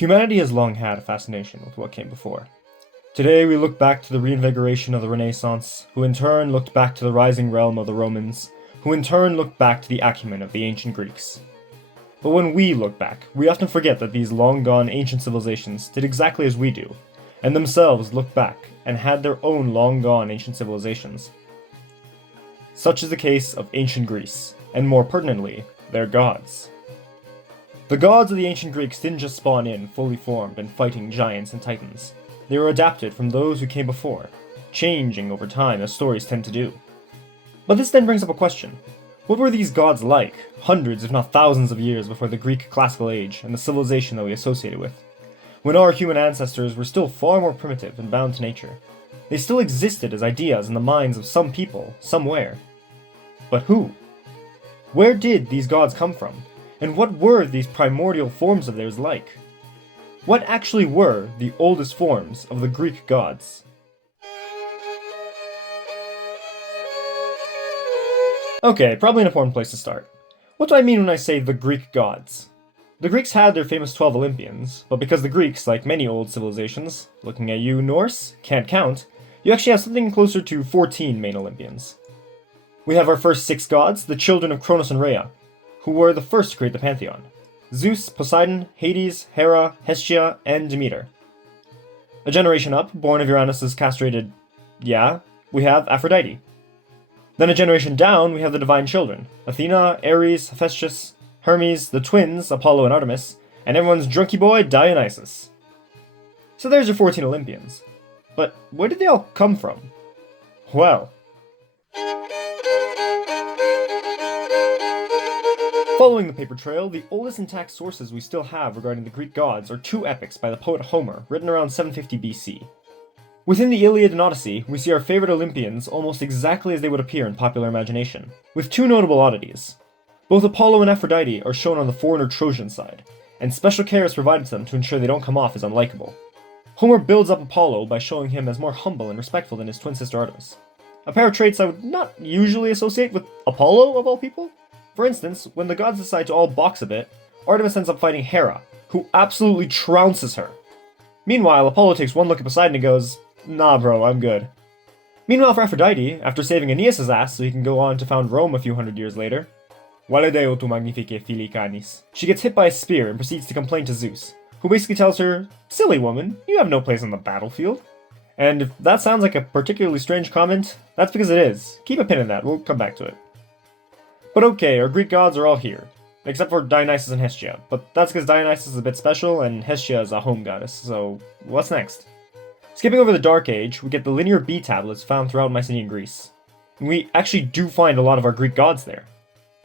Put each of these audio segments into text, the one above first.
Humanity has long had a fascination with what came before. Today we look back to the reinvigoration of the Renaissance, who in turn looked back to the rising realm of the Romans, who in turn looked back to the acumen of the ancient Greeks. But when we look back, we often forget that these long-gone ancient civilizations did exactly as we do, and themselves looked back and had their own long-gone ancient civilizations. Such is the case of ancient Greece, and more pertinently, their gods. The gods of the ancient Greeks didn't just spawn in, fully formed, and fighting giants and titans. They were adapted from those who came before, changing over time as stories tend to do. But this then brings up a question. What were these gods like, hundreds if not thousands of years before the Greek classical age and the civilization that we associate it with? When our human ancestors were still far more primitive and bound to nature. They still existed as ideas in the minds of some people, somewhere. But who? Where did these gods come from? And what were these primordial forms of theirs like? What actually were the oldest forms of the Greek gods? Okay, probably an important place to start. What do I mean when I say the Greek gods? The Greeks had their famous 12 Olympians, but because the Greeks, like many old civilizations, looking at you Norse, can't count, you actually have something closer to 14 main Olympians. We have our first 6 gods, the children of Cronus and Rhea, who were the first to create the pantheon. Zeus, Poseidon, Hades, Hera, Hestia, and Demeter. A generation up, born of Uranus' castrated we have Aphrodite. Then a generation down, we have the divine children, Athena, Ares, Hephaestus, Hermes, the twins, Apollo and Artemis, and everyone's drunky boy, Dionysus. So there's your 14 Olympians. But where did they all come from? Well, following the paper trail, the oldest intact sources we still have regarding the Greek gods are 2 epics by the poet Homer, written around 750 BC. Within the Iliad and Odyssey, we see our favorite Olympians almost exactly as they would appear in popular imagination, with 2 notable oddities. Both Apollo and Aphrodite are shown on the foreigner Trojan side, and special care is provided to them to ensure they don't come off as unlikable. Homer builds up Apollo by showing him as more humble and respectful than his twin sister Artemis. A pair of traits I would not usually associate with Apollo, of all people. For instance, when the gods decide to all box a bit, Artemis ends up fighting Hera, who absolutely trounces her. Meanwhile, Apollo takes one look at Poseidon and goes, "Nah bro, I'm good." Meanwhile for Aphrodite, after saving Aeneas' ass so he can go on to found Rome a few hundred years later, Vale deo tu magnifique fili canis, she gets hit by a spear and proceeds to complain to Zeus, who basically tells her, "Silly woman, you have no place on the battlefield." And if that sounds like a particularly strange comment, that's because it is. Keep a pin in that, we'll come back to it. But okay, our Greek gods are all here, except for Dionysus and Hestia, but that's because Dionysus is a bit special and Hestia is a home goddess, so what's next? Skipping over the Dark Age, we get the linear B tablets found throughout Mycenaean Greece. And we actually do find a lot of our Greek gods there.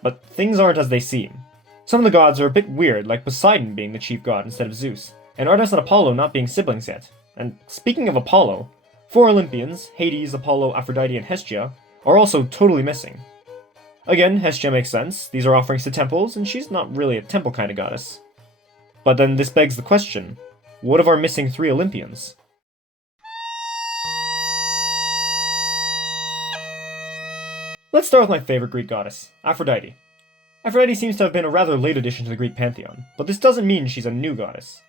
But things aren't as they seem. Some of the gods are a bit weird, like Poseidon being the chief god instead of Zeus, and Artemis and Apollo not being siblings yet. And speaking of Apollo, 4 Olympians, Hades, Apollo, Aphrodite, and Hestia, are also totally missing. Again, Hestia makes sense, these are offerings to temples, and she's not really a temple kind of goddess. But then this begs the question, what of our missing 3 Olympians? Let's start with my favorite Greek goddess, Aphrodite. Aphrodite seems to have been a rather late addition to the Greek pantheon, but this doesn't mean she's a new goddess.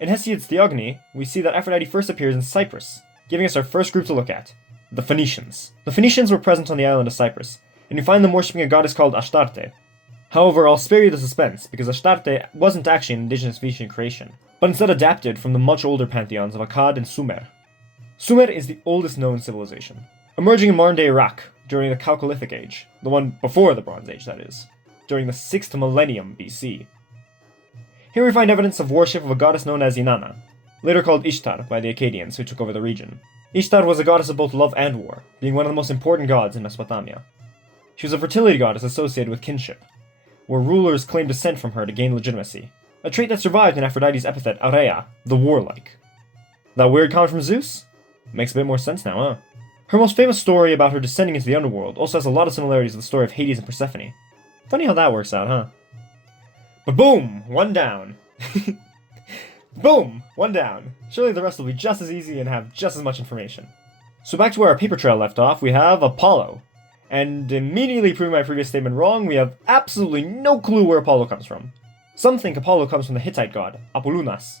In Hesiod's Theogony, we see that Aphrodite first appears in Cyprus, giving us our first group to look at, the Phoenicians. The Phoenicians were present on the island of Cyprus, and you find them worshipping a goddess called Astarte. However, I'll spare you the suspense, because Astarte wasn't actually an indigenous Phoenician creation, but instead adapted from the much older pantheons of Akkad and Sumer. Sumer is the oldest known civilization, emerging in modern-day Iraq during the Chalcolithic Age, the one before the Bronze Age, that is, during the 6th millennium BC. Here we find evidence of worship of a goddess known as Inanna, later called Ishtar by the Akkadians who took over the region. Ishtar was a goddess of both love and war, being one of the most important gods in Mesopotamia. She was a fertility goddess associated with kinship, where rulers claimed descent from her to gain legitimacy, a trait that survived in Aphrodite's epithet Areia, the warlike. That weird comment from Zeus? Makes a bit more sense now, huh? Her most famous story about her descending into the underworld also has a lot of similarities with the story of Hades and Persephone. Funny how that works out, huh? But boom! One down. Boom! One down. Surely the rest will be just as easy and have just as much information. So back to where our paper trail left off, we have Apollo. And immediately proving my previous statement wrong, we have absolutely no clue where Apollo comes from. Some think Apollo comes from the Hittite god, Apollonios.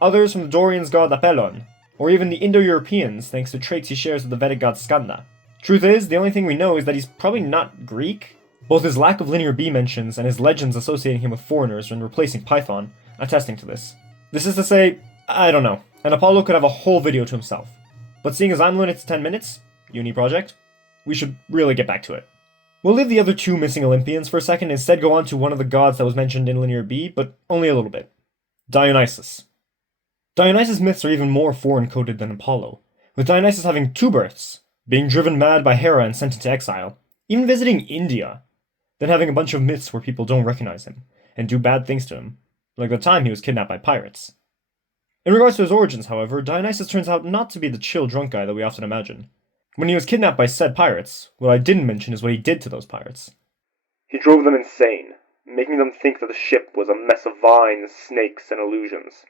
Others from the Dorians' god Apollon, or even the Indo-Europeans thanks to traits he shares with the Vedic god Skanda. Truth is, the only thing we know is that he's probably not Greek. Both his lack of linear B mentions and his legends associating him with foreigners when replacing Python attesting to this. This is to say, I don't know, and Apollo could have a whole video to himself. But seeing as I'm limited to 10 minutes, uni project, we should really get back to it. We'll leave the other two missing Olympians for a second and instead go on to one of the gods that was mentioned in linear B, but only a little bit. Dionysus. Dionysus myths are even more foreign-coded than Apollo, with Dionysus having two births, being driven mad by Hera and sent into exile, even visiting India, then having a bunch of myths where people don't recognize him, and do bad things to him, like the time he was kidnapped by pirates. In regards to his origins, however, Dionysus turns out not to be the chill drunk guy that we often imagine. When he was kidnapped by said pirates, what I didn't mention is what he did to those pirates. He drove them insane, making them think that the ship was a mess of vines, snakes, and illusions,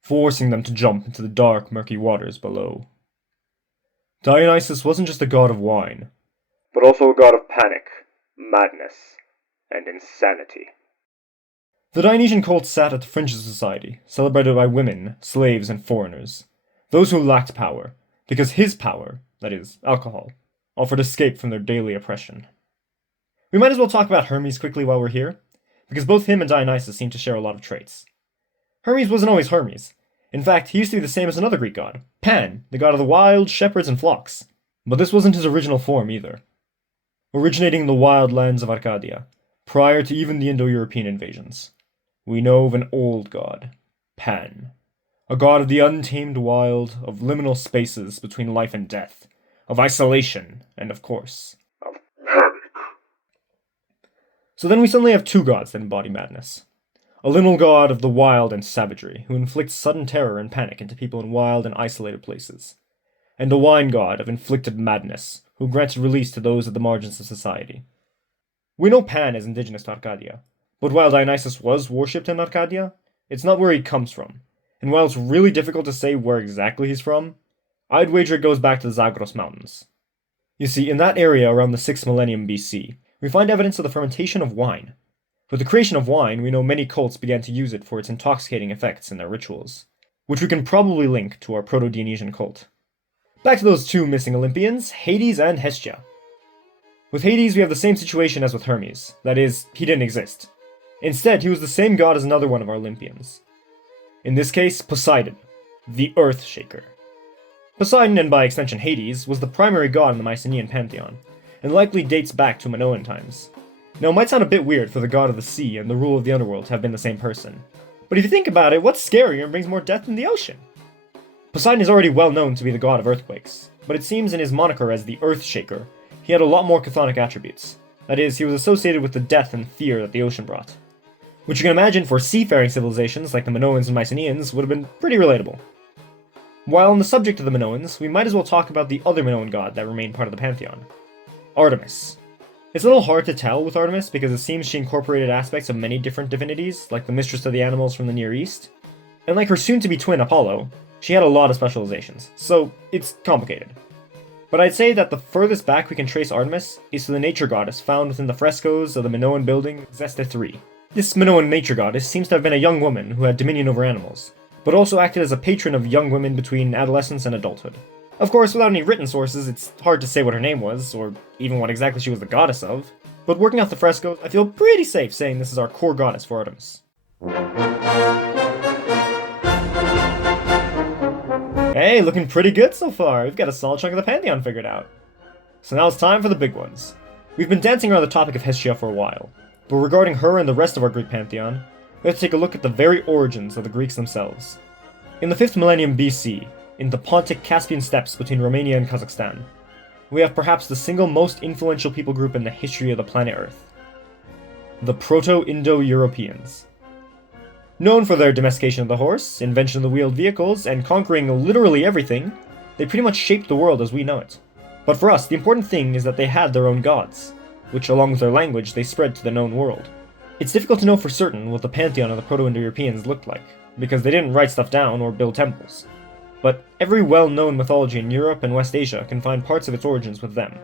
forcing them to jump into the dark, murky waters below. Dionysus wasn't just a god of wine, but also a god of panic, madness, and insanity. The Dionysian cult sat at the fringes of society, celebrated by women, slaves, and foreigners, those who lacked power, because his power, that is, alcohol, offered escape from their daily oppression. We might as well talk about Hermes quickly while we're here, because both him and Dionysus seem to share a lot of traits. Hermes wasn't always Hermes. In fact, he used to be the same as another Greek god, Pan, the god of the wild, shepherds, and flocks. But this wasn't his original form either. Originating in the wild lands of Arcadia, prior to even the Indo-European invasions, we know of an old god, Pan, a god of the untamed wild, of liminal spaces between life and death, of isolation, and of course, of panic. So then we suddenly have two gods that embody madness. A liminal god of the wild and savagery, who inflicts sudden terror and panic into people in wild and isolated places. And a wine god of inflicted madness, who granted release to those at the margins of society. We know Pan is indigenous to Arcadia, but while Dionysus was worshipped in Arcadia, it's not where he comes from, and while it's really difficult to say where exactly he's from, I'd wager it goes back to the Zagros Mountains. You see, in that area around the 6th millennium BC, we find evidence of the fermentation of wine. With the creation of wine, we know many cults began to use it for its intoxicating effects in their rituals, which we can probably link to our Proto-Dionysian cult. Back to those two missing Olympians, Hades and Hestia. With Hades, we have the same situation as with Hermes, that is, he didn't exist. Instead, he was the same god as another one of our Olympians. In this case, Poseidon, the Earth Shaker. Poseidon, and by extension Hades, was the primary god in the Mycenaean pantheon, and likely dates back to Minoan times. Now, it might sound a bit weird for the god of the sea and the rule of the underworld to have been the same person, but if you think about it, what's scarier and brings more death than the ocean? Poseidon is already well known to be the god of earthquakes, but it seems in his moniker as the Earth Shaker, he had a lot more chthonic attributes. That is, he was associated with the death and fear that the ocean brought. Which you can imagine for seafaring civilizations like the Minoans and Mycenaeans would have been pretty relatable. While on the subject of the Minoans, we might as well talk about the other Minoan god that remained part of the pantheon, Artemis. It's a little hard to tell with Artemis because it seems she incorporated aspects of many different divinities, like the mistress of the animals from the Near East, and like her soon-to-be twin Apollo, she had a lot of specializations, so it's complicated. But I'd say that the furthest back we can trace Artemis is to the nature goddess found within the frescoes of the Minoan building Zesta III. This Minoan nature goddess seems to have been a young woman who had dominion over animals, but also acted as a patron of young women between adolescence and adulthood. Of course, without any written sources, it's hard to say what her name was, or even what exactly she was the goddess of, but working off the frescoes, I feel pretty safe saying this is our core goddess for Artemis. Hey, looking pretty good so far. We've got a solid chunk of the pantheon figured out. So now it's time for the big ones. We've been dancing around the topic of Hestia for a while, but regarding her and the rest of our Greek pantheon, we have to take a look at the very origins of the Greeks themselves. In the 5th millennium BC, in the Pontic Caspian steppes between Romania and Kazakhstan, we have perhaps the single most influential people group in the history of the planet Earth. The Proto-Indo-Europeans. Known for their domestication of the horse, invention of the wheeled vehicles, and conquering literally everything, they pretty much shaped the world as we know it. But for us, the important thing is that they had their own gods, which along with their language they spread to the known world. It's difficult to know for certain what the pantheon of the Proto-Indo-Europeans looked like, because they didn't write stuff down or build temples. But every well-known mythology in Europe and West Asia can find parts of its origins with them.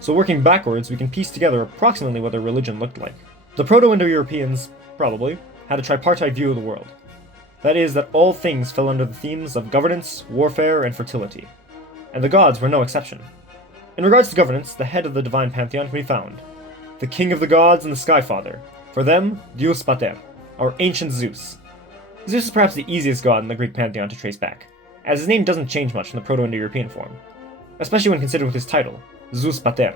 So working backwards, we can piece together approximately what their religion looked like. The Proto-Indo-Europeans, probably, had a tripartite view of the world. That is, that all things fell under the themes of governance, warfare, and fertility. And the gods were no exception. In regards to governance, the head of the divine pantheon can be found. The king of the gods and the sky father. For them, Deus Pater, our ancient Zeus. Zeus is perhaps the easiest god in the Greek pantheon to trace back, as his name doesn't change much from the Proto-Indo-European form, especially when considered with his title, Zeus Pater.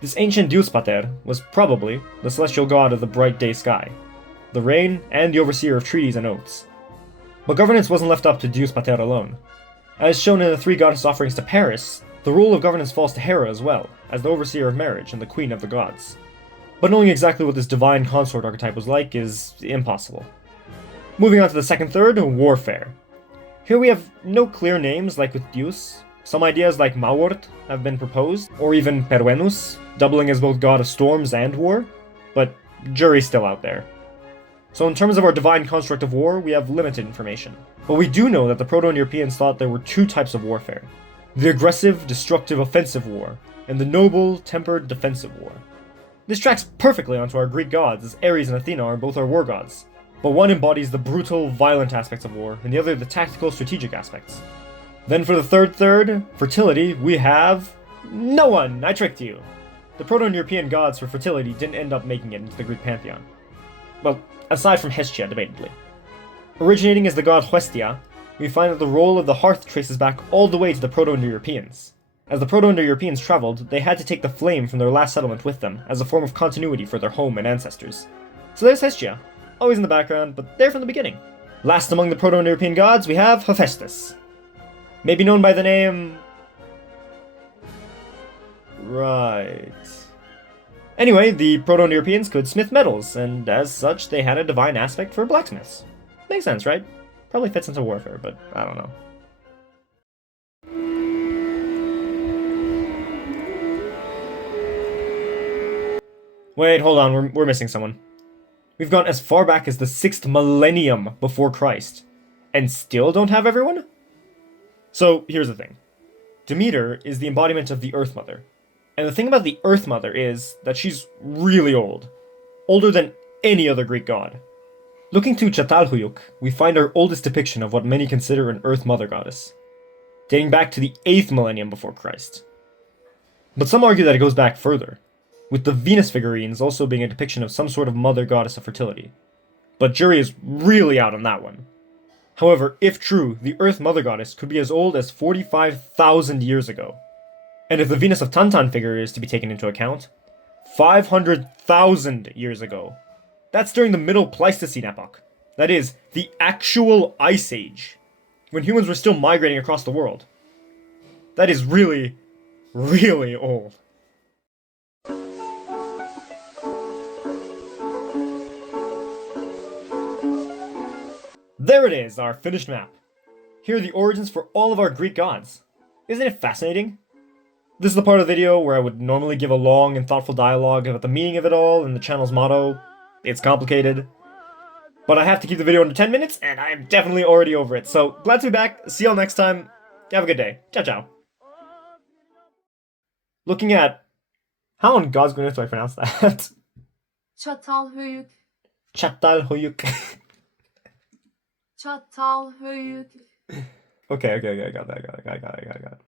This ancient Deus Pater was probably the celestial god of the bright day sky, the rain, and the overseer of treaties and oaths. But governance wasn't left up to Deus Pater alone. As shown in the 3 goddess offerings to Paris, the role of governance falls to Hera as well, as the overseer of marriage and the queen of the gods. But knowing exactly what this divine consort archetype was like is impossible. Moving on to the second third, warfare. Here we have no clear names like with Deus. Some ideas like Mawort have been proposed, or even Perwenus, doubling as both god of storms and war, but jury's still out there. So in terms of our divine construct of war, we have limited information. But we do know that the Proto-Indo-Europeans thought there were 2 types of warfare. The aggressive, destructive, offensive war, and the noble, tempered, defensive war. This tracks perfectly onto our Greek gods, as Ares and Athena are both our war gods. But one embodies the brutal, violent aspects of war, and the other the tactical, strategic aspects. Then for the third, fertility, we have... no one! I tricked you! The Proto-Indo-European gods for fertility didn't end up making it into the Greek pantheon. Well, aside from Hestia, debatably. Originating as the god Hestia, we find that the role of the hearth traces back all the way to the Proto-Indo-Europeans. As the Proto-Indo-Europeans traveled, they had to take the flame from their last settlement with them, as a form of continuity for their home and ancestors. So there's Hestia, always in the background, but there from the beginning. Last among the Proto-Indo-European gods, we have Hephaestus. Maybe known by the name... right... Anyway, the Proto-Indo-Europeans could smith metals, and as such, they had a divine aspect for blacksmiths. Makes sense, right? Probably fits into warfare, but I don't know. Wait, hold on, we're missing someone. We've gone as far back as the 6th millennium before Christ, and still don't have everyone? So, here's the thing. Demeter is the embodiment of the Earth Mother. And the thing about the Earth Mother is that she's really old. Older than any other Greek god. Looking to Çatalhöyük, we find our oldest depiction of what many consider an Earth Mother goddess, dating back to the 8th millennium before Christ. But some argue that it goes back further, with the Venus figurines also being a depiction of some sort of mother goddess of fertility. But jury is really out on that one. However, if true, the Earth Mother Goddess could be as old as 45,000 years ago. And if the Venus of Tantan figure is to be taken into account, 500,000 years ago. That's during the Middle Pleistocene epoch. That is, the actual Ice Age, when humans were still migrating across the world. That is really, really old. There it is, our finished map. Here are the origins for all of our Greek gods. Isn't it fascinating? This is the part of the video where I would normally give a long and thoughtful dialogue about the meaning of it all and the channel's motto. It's complicated. But I have to keep the video under 10 minutes, and I'm definitely already over it. So, glad to be back. See y'all next time. Have a good day. Ciao, ciao. Looking at... how on God's goodness do I pronounce that? Çatalhöyük. Çatalhöyük. Çatalhöyük. Okay, I got that, I got it.